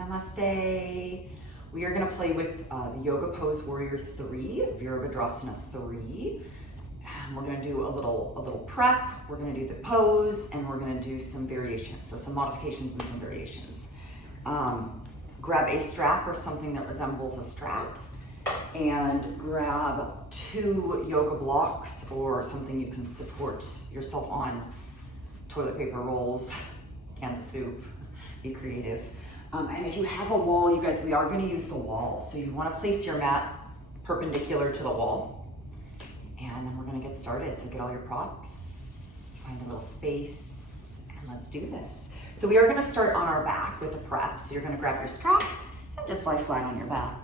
Namaste. We are going to play with the yoga pose warrior 3, Virabhadrasana 3. We're going to do a little prep. We're going to do the pose, and we're going to do some variations. So some modifications and some variations. Grab a strap or something that resembles a strap, and grab 2 yoga blocks or something you can support yourself on. Toilet paper rolls, cans of soup, be creative. And if you have a wall, you guys, we are going to use the wall. So you want to place your mat perpendicular to the wall. And then we're going to get started. So get all your props, find a little space, and let's do this. So we are going to start on our back with the prep. So you're going to grab your strap and just lie flat on your back.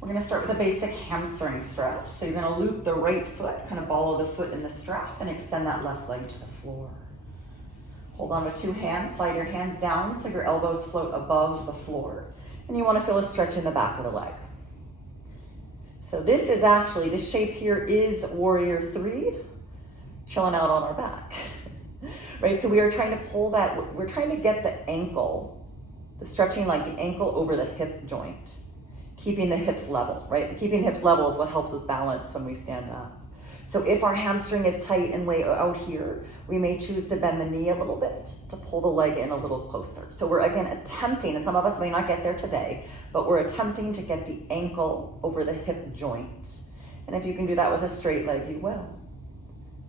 We're going to start with a basic hamstring stretch. So you're going to loop the right foot, kind of follow the foot in the strap, and extend that left leg to the floor. Hold on with 2 hands, slide your hands down so your elbows float above the floor. And you want to feel a stretch in the back of the leg. So this shape here is warrior 3, chilling out on our back. Right, so we are trying to pull that, we're trying to get the ankle, the stretching like the ankle over the hip joint, keeping the hips level, right? Keeping the hips level is what helps with balance when we stand up. So if our hamstring is tight and way out here, we may choose to bend the knee a little bit to pull the leg in a little closer. So we're again attempting, and some of us may not get there today, but we're attempting to get the ankle over the hip joint. And if you can do that with a straight leg, you will.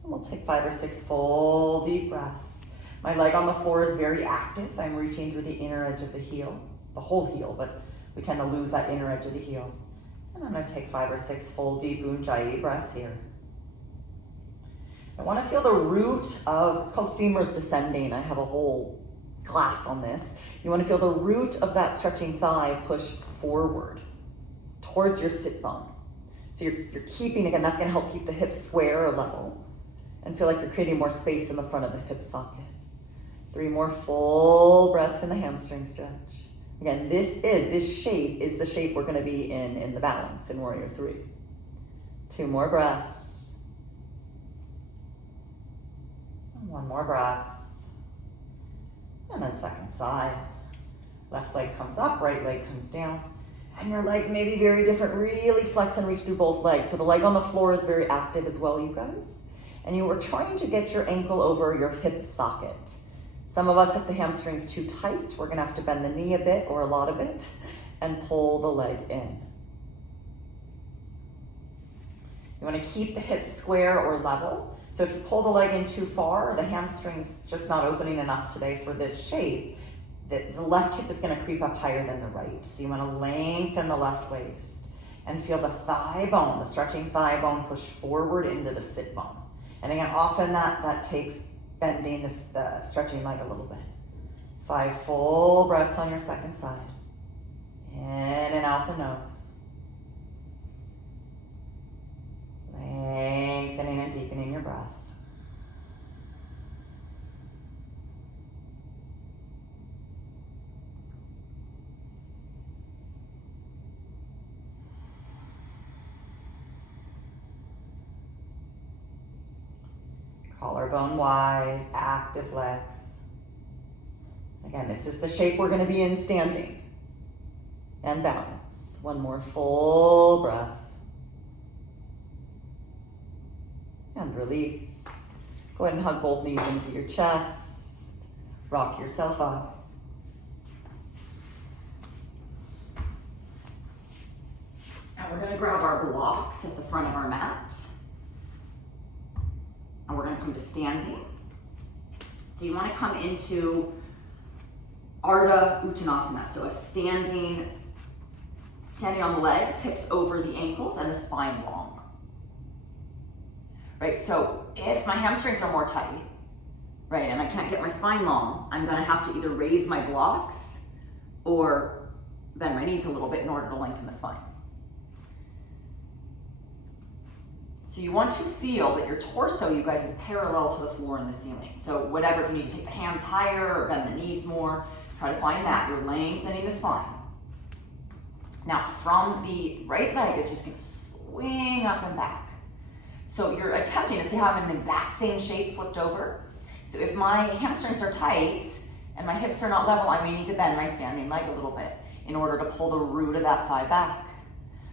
And we'll take 5 or 6 full deep breaths. My leg on the floor is very active. I'm reaching through the inner edge of the heel, the whole heel, but we tend to lose that inner edge of the heel. And I'm going to take 5 or 6 full deep Ujjayi breaths here. I want to feel the root of, it's called femurs descending. I have a whole class on this. You want to feel the root of that stretching thigh push forward towards your sit bone. So you're keeping, again, that's going to help keep the hips square or level and feel like you're creating more space in the front of the hip socket. 3 more full breaths in the hamstring stretch. Again, this shape is the shape we're going to be in the balance in warrior 3. 2 more breaths. 1 more breath. And then second side. Left leg comes up, right leg comes down. And your legs may be very different. Really flex and reach through both legs. So the leg on the floor is very active as well, you guys. And you are trying to get your ankle over your hip socket. Some of us, if the hamstring's too tight, we're going to have to bend the knee a bit or a lot of it and pull the leg in. You want to keep the hips square or level. So if you pull the leg in too far, the hamstring's just not opening enough today for this shape, the left hip is going to creep up higher than the right. So you want to lengthen the left waist and feel the thigh bone, the stretching thigh bone push forward into the sit bone. And again, often that takes bending the stretching leg a little bit. 5 full breaths on your second side. In and out the nose. Lengthening and deepening your breath. Collarbone wide, active legs. Again, this is the shape we're going to be in standing. And balance. 1 more full breath. And release. Go ahead and hug both knees into your chest. Rock yourself up. Now we're going to grab our blocks at the front of our mat. And we're going to come to standing. So you want to come into Ardha Uttanasana. So a standing on the legs, hips over the ankles, and the spine long. Right, so if my hamstrings are more tight, right, and I can't get my spine long, I'm going to have to either raise my blocks or bend my knees a little bit in order to lengthen the spine. So you want to feel that your torso, you guys, is parallel to the floor and the ceiling. So whatever, if you need to take the hands higher or bend the knees more, try to find that. You're lengthening the spine. Now from the right leg is just going to swing up and back. So you're attempting to see how I'm in the exact same shape flipped over. So if my hamstrings are tight and my hips are not level, I may need to bend my standing leg a little bit in order to pull the root of that thigh back,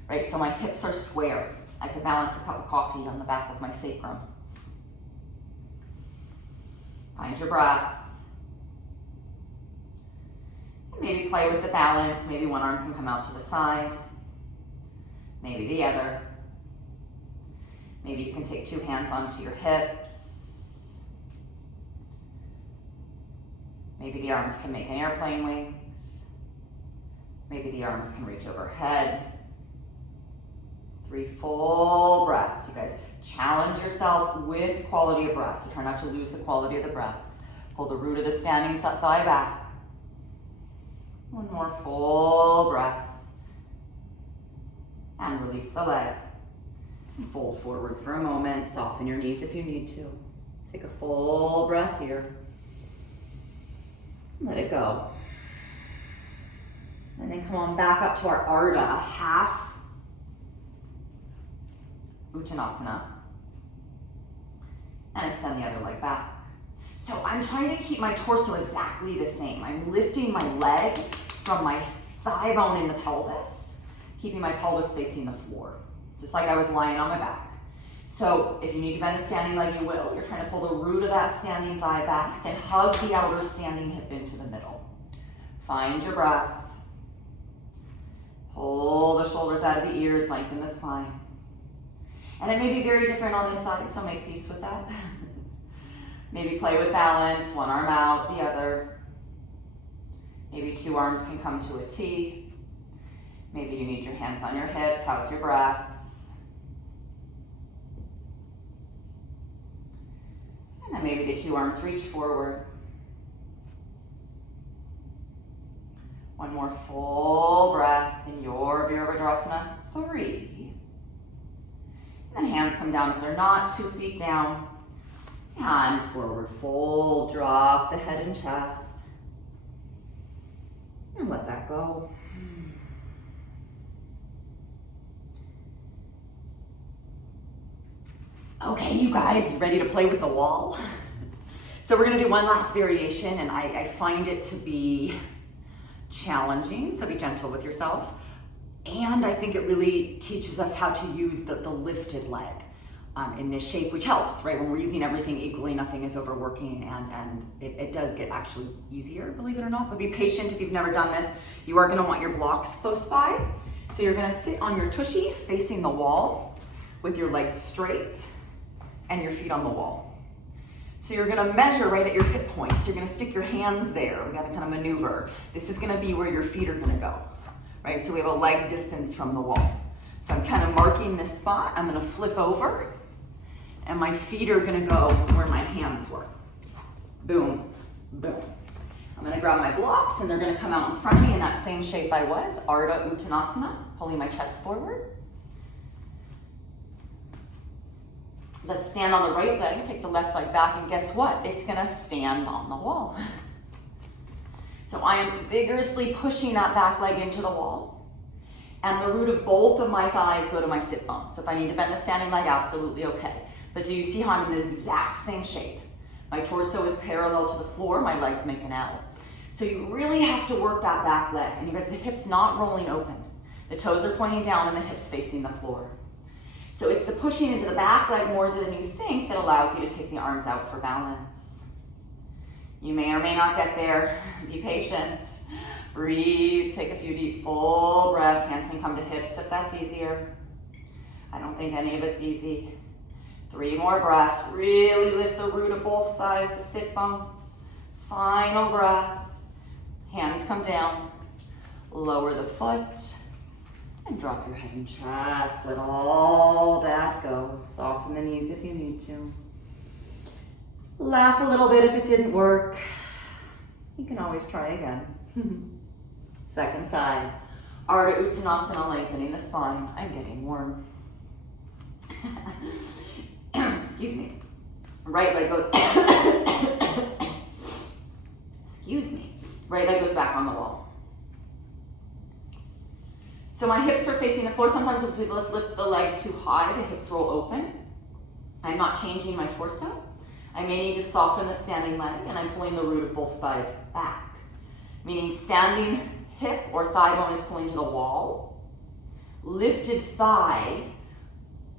right? So my hips are square. I could balance a cup of coffee on the back of my sacrum. Find your breath. Maybe play with the balance. Maybe one arm can come out to the side. Maybe the other. Maybe you can take two hands onto your hips. Maybe the arms can make an airplane wings. Maybe the arms can reach overhead. 3 full breaths. You guys challenge yourself with quality of breath. So try not to lose the quality of the breath. Pull the root of the standing thigh back. One more full breath. And release the leg. Fold forward for a moment. Soften your knees if you need to. Take a full breath here. Let it go. And then come on back up to our Ardha, half Uttanasana. And extend the other leg back. So I'm trying to keep my torso exactly the same. I'm lifting my leg from my thigh bone in the pelvis, keeping my pelvis facing the floor, just like I was lying on my back. So if you need to bend the standing leg, you will. You're trying to pull the root of that standing thigh back and hug the outer standing hip into the middle. Find your breath. Pull the shoulders out of the ears, lengthen the spine. And it may be very different on this side, so make peace with that. Maybe play with balance, one arm out, the other. Maybe two arms can come to a T. Maybe you need your hands on your hips. How's your breath? And then maybe the two arms reach forward. One more full breath in your Virabhadrasana 3. And then hands come down if they're not, 2 feet down. And forward fold, drop the head and chest. And let that go. Okay, you guys, you ready to play with the wall? So we're gonna do one last variation, and I find it to be challenging, so be gentle with yourself. And I think it really teaches us how to use the lifted leg in this shape, which helps, right? When we're using everything equally, nothing is overworking, and it does get actually easier, believe it or not. But be patient if you've never done this. You are gonna want your blocks close by. So you're gonna sit on your tushy facing the wall with your legs straight and your feet on the wall. So you're gonna measure right at your hip points. You're gonna stick your hands there. We gotta kind of maneuver. This is gonna be where your feet are gonna go, right? So we have a leg distance from the wall. So I'm kind of marking this spot. I'm gonna flip over, and my feet are gonna go where my hands were. Boom, boom. I'm gonna grab my blocks, and they're gonna come out in front of me in that same shape I was, Ardha Uttanasana, pulling my chest forward. Let's stand on the right leg, take the left leg back, and guess what? It's gonna stand on the wall. So I am vigorously pushing that back leg into the wall, and the root of both of my thighs go to my sit bones. So if I need to bend the standing leg, absolutely okay. But do you see how I'm in the exact same shape? My torso is parallel to the floor, my legs make an L. So you really have to work that back leg. And you guys, the hips not rolling open. The toes are pointing down and the hips facing the floor. So it's the pushing into the back leg more than you think that allows you to take the arms out for balance. You may or may not get there. Be patient. Breathe. Take a few deep, full breaths. Hands can come to hips if that's easier. I don't think any of it's easy. 3 more breaths. Really lift the root of both sides, the sit bones. Final breath. Hands come down. Lower the foot. And drop your head and chest. Let all that go. Soften the knees if you need to. Laugh a little bit if it didn't work. You can always try again. Second side. Ardha Uttanasana, lengthening the spine. I'm getting warm. Excuse me. Right leg goes. Excuse me. Right leg goes back on the wall. So my hips are facing the floor. Sometimes if we lift the leg too high, the hips roll open. I'm not changing my torso. I may need to soften the standing leg, and I'm pulling the root of both thighs back. Meaning standing hip or thigh bone is pulling to the wall. Lifted thigh,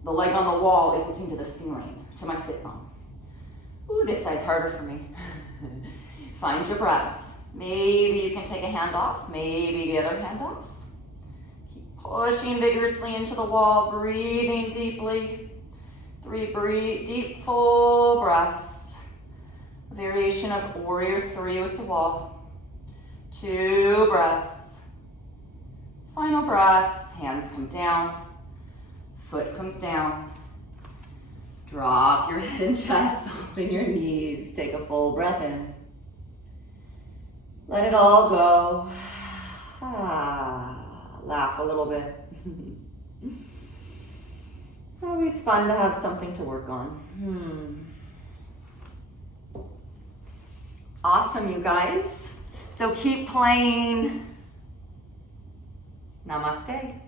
the leg on the wall is lifting to the ceiling, to my sit bone. Ooh, this side's harder for me. Find your breath. Maybe you can take a hand off, maybe the other hand off. Keep pushing vigorously into the wall, breathing deeply. 3 deep, full breaths. Variation of warrior 3 with the wall. 2 breaths. Final breath, hands come down, foot comes down. Drop your head and chest, soften your knees. Take a full breath in. Let it all go. Laugh a little bit. Always fun to have something to work on. Awesome, you guys. So keep playing. Namaste.